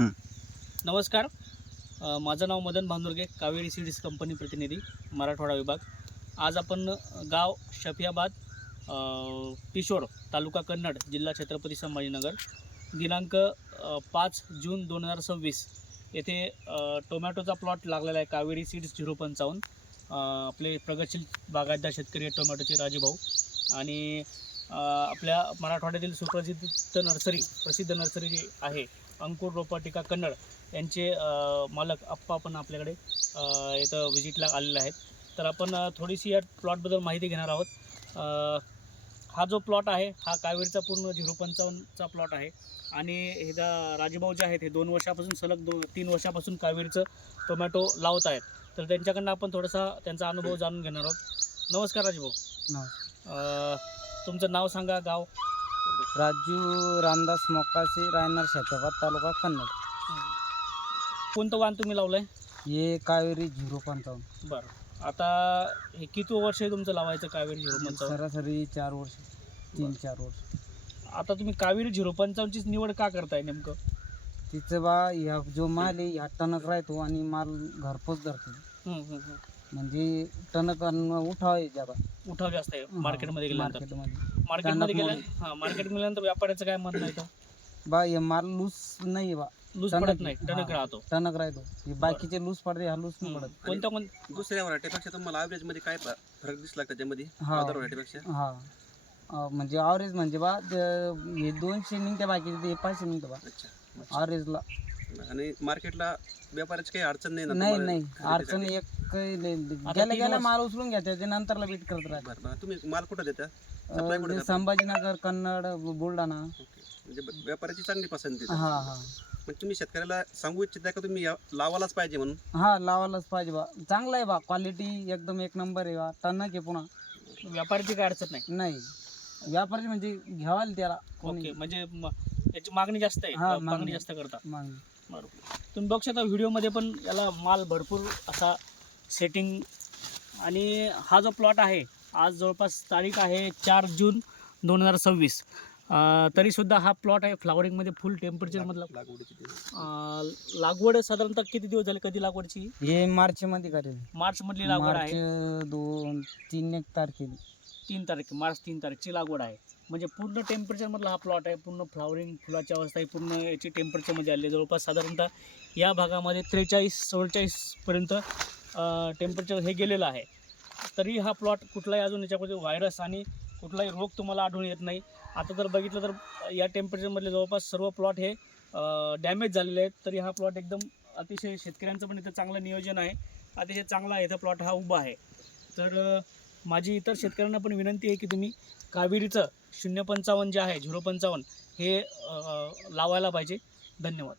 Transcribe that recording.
नमस्कार. माझं नाव Madan भांदुर्गे, Kaveri seeds company प्रतिनिधी, मराठवाडा विभाग. आज आपण गाव शफियाबाद, पिशोर, तालुका कन्नड, जिल्हा छत्रपती संभाजीनगर, दिनांक 5 जून 2026 येथे टोमॅटोचा प्लॉट लागलेला आहे. कावेरी सीड्स 055. आपले प्रगतशील बागायतदार शेतकरी आहेत टोमॅटोचे राजूभाऊ. आणि आपल्या मराठवाड्यातील सुप्रसिद्ध प्रसिद्ध नर्सरी जी आहे अंकुर रोपवाटिका कन्नड यांचे मालक आप्पा पण आपल्याकडे इथं व्हिजिटला आलेले आहेत. तर आपण थोडीशी या प्लॉटबद्दल माहिती घेणार आहोत. हा जो प्लॉट आहे हा कावेरीचा पूर्ण 055चा प्लॉट आहे. आणि हे राजूभाऊ जे आहेत हे 2 वर्षापासून सलग 3 वर्षापासून कावेरीचं टोमॅटो लावत आहेत. तर त्यांच्याकडनं आपण थोडासा त्यांचा अनुभव जाणून घेणार आहोत. नमस्कार राजूभाऊ. तुमचं नाव सांगा, गाव. राजू रामदास मोकाशी, रायनर शफियाबाद, तालुका कन्नड. कोणतं वाण तुम्ही लावलं आहे? हे कावेरी 055. बरं. आता हे किती वर्ष आहे तुमचं लावायचं कावेरी 055? सरासरी 4 वर्ष, 3-4 वर्ष. आता तुम्ही कावेरी 055चीच निवड का करताय नेमकं? तिचं बा ह्या जो माल आहे ह्या टणक राहतो आणि माल घरपोच धरतो. म्हणजे टणक उठाव आहे ज्यादा, उठाव जास्त आहे मार्केटमध्ये गेल्यानंतर. मार्केटमध्ये मार्केट गेल्यानंतर व्यापाऱ्याचं काय म्हणणं आहे? बा हे माल लूज नाही बा, लूज पडत नाही, टणक राहतो. टणक राहतो. हे बाकीचे लूज पडते, हा लूज नाही पडत. कोणत्या दुसऱ्या व्हरायटीपेक्षा तुम्हाला ॲव्हरेज मध्ये काय फरक दिसला त्याच्यामध्ये हा. अदर व्हरायटीपेक्षा? हा, म्हणजे ॲव्हरेज म्हणजे बा हे 200 निघते, बाकीचे ते 500 निघतं बा अच्छा. ॲव्हरेजला. आणि मार्केटला व्यापाराची काही अडचण नाही ना नाही तुम्हाला नाही खरेदीसाठी? अडचण गेल्या माल उचलून घ्या, त्याच्या नंतरला बीट करत राहते. बरं बरं. तुम्ही माल कुठं देता? सप्लाय कुठं करता? संभाजीनगर, कन्नड, बुलढाणा. ओके. म्हणजे व्यापाराची चांगली पसंती हा आहे. हा पण तुम्ही शेतकऱ्याला सांगू इच्छिता का तुम्ही लावायलाच पाहिजे म्हणून? हा, लावायलाच पाहिजे बा. चांगला आहे बा, क्वालिटी एकदम एक नंबर आहे बा. टणक आहे पुन्हा. व्यापाऱ्याची काय अडचण नाही? नाही, व्यापारी म्हणजे घ्यावाल त्याला. ओके. म्हणजे याची मागणी जास्त आहे, हा, मागणी जास्त करता. मागणी. बरोबर. तुम्ही बघू शकता व्हिडिओमध्ये पण याला माल भरपूर असा सेटिंग. आणि हा जो प्लॉट आहे आज जवळपास तारीख आहे 4 जून 2026. तरीसुद्धा हा प्लॉट आहे फ्लावरिंगमध्ये, फुल टेम्परेचरमधला. लागवडीची ते. लागवड साधारणतः किती दिवस झाले? कधी लागवडची? हे मार्च मध्ये करेल. मार्चमधली लागवड मार्च आहे. 2-3 तारखेला. 3 तारीख, मार्च 3 तारीखची लागवड आहे. म्हणजे पूर्ण टेम्परेचरमधला हा प्लॉट आहे. पूर्ण फ्लावरिंग, फुलाची अवस्था आहे, पूर्ण याची टेम्परेचरमध्ये आली. जवळपास साधारणतः या भागामध्ये 43-44पर्यंत टेम्परेचर हे गेलेलं आहे. तरी हा प्लॉट कुठलाही अजून याच्यामध्ये व्हायरस आणि कुठलाही रोग तुम्हाला आढळून येत नाही. आता जर बघितलं तर या टेम्परेचरमधले जवळपास सर्व प्लॉट हे डॅमेज झालेले आहेत. तरी हा प्लॉट एकदम अतिशय शेतकऱ्यांचं पण इथं चांगलं नियोजन आहे. अतिशय चांगला आहे इथं प्लॉट हा उभा आहे. तर माझी इतर शेतकऱ्यांना पण विनंती आहे की तुम्ही कावेरीचं 055 जे आहे 055 हे लावायला पाहिजे. धन्यवाद.